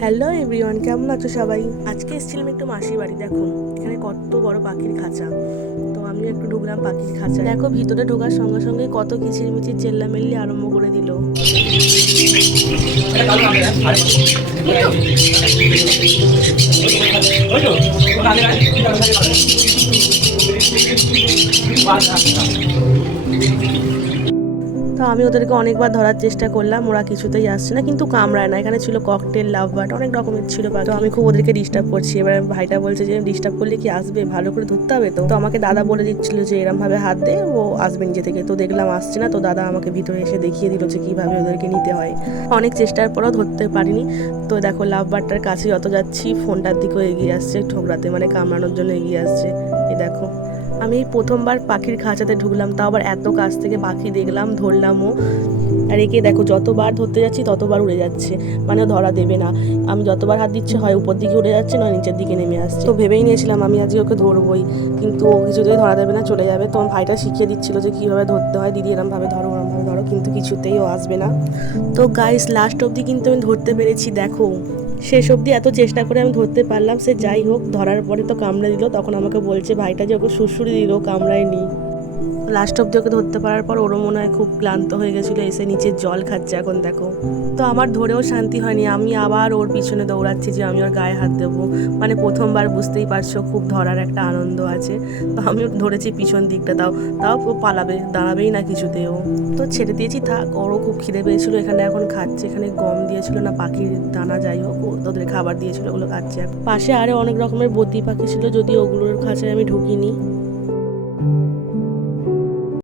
Hello everyone, কেমন আছো সবাই? আজকে এসেছিলাম একটু মাসির বাড়ি। দেখো এখানে কত বড় পাখির খাঁচা। তো আমিও একটু ঢুকলাম পাখির খাঁচা। দেখো ভিতরে ঢোকার সঙ্গে সঙ্গে কত কিচিরমিচির চেল্লামেল্লি আরম্ভ করে দিল। তো আমি ওদেরকে অনেকবার ধরার চেষ্টা করলাম, ওরা কিছুতেই আসছে না, কিন্তু কামড়ায় না। এখানে ছিল ককটেল, লাভ বার্ড, অনেক রকমের ছিল পাখি। তো আমি খুব ওদেরকে ডিস্টার্ব করছি। এবার ভাইটা বলছে যে ডিস্টার্ব করলে কি আসবে, ভালো করে ধরতে হবে। তো আমাকে দাদা বলে দিচ্ছিল যে এরম ভাবে হাত দে, ও আসবে নিজে থেকে। তো দেখলাম আসছে না, তো দাদা আমাকে ভিতরে এসে দেখিয়ে দিল যে কিভাবে ওদেরকে নিতে হয়। অনেক চেষ্টার পরও ধরতে পারিনি। তো দেখো লাভ বার্ডটার কাছে যত যাচ্ছি ফোনটার দিকেও এগিয়ে আসছে ঠোকরাতে, মানে কামড়ানোর জন্য এগিয়ে আসছে। এই দেখো আমি এই প্রথমবার পাখির খাঁচাতে ঢুকলাম, তাও আবার এত কাছ থেকে পাখি দেখলাম, ধরলামও। আর একে দেখো যতবার ধরতে যাচ্ছি ততবার উড়ে যাচ্ছে, মানে ধরা দেবে না। আমি যতবার হাত দিচ্ছি হয় উপর দিকে উড়ে যাচ্ছে, নয় নিচের দিকে নেমে আসছে। তো ভেবেই নিয়েছিলাম আমি আজকে ওকে ধরবই, কিন্তু ও কিছুতেই ধরা দেবে না, চলে যাবে। তো আমার ভাইটা শিখিয়ে দিচ্ছিল যে কীভাবে ধরতে হয়, দিদি এরমভাবে ধরো ওরমভাবে ধরো, কিন্তু কিছুতেই ও আসবে না। তো গাইস লাস্ট অবধি কিন্তু আমি ধরতে পেরেছি। দেখো শেষ অবধি এত চেষ্টা করে আমি ধরতে পারলাম। সে যাই হোক, ধরার পরে তো কামড়ে দিল। তখন আমাকে বলছে ভাইটা যে ওকে সুড়সুড়ি দিল, কামড়ায়নি। লাস্ট অব্দি ওকে ধরতে পারার পর ওরও মনে হয় খুব ক্লান্ত হয়ে গেছিলো, এসে নিচে জল খাচ্ছে এখন দেখো। তো আমার ধরেও শান্তি হয়নি, আমি আবার ওর পিছনে দৌড়াচ্ছি যে আমি ওর গায়ে হাত দেবো। মানে প্রথমবার, বুঝতেই পারছো, খুব ধরার একটা আনন্দ আছে। তো আমি ধরেছি পিছন দিকটা, তাও তাও ও পালাবে, দাঁড়াবেই না কিছুতেও। তো ছেড়ে দিয়েছি, থাক। ওরও খুব খিদে পেয়েছিলো, এখানে এখন খাচ্ছে। এখানে গম দিয়েছিল না পাখির দানা, যাই হোক ওদের খাবার দিয়েছিল, ওগুলো খাচ্ছে। পাশে আরও অনেক রকমের বদ্রি পাখি ছিল, যদি ওগুলোর খাঁচায় আমি ঢুকিনি।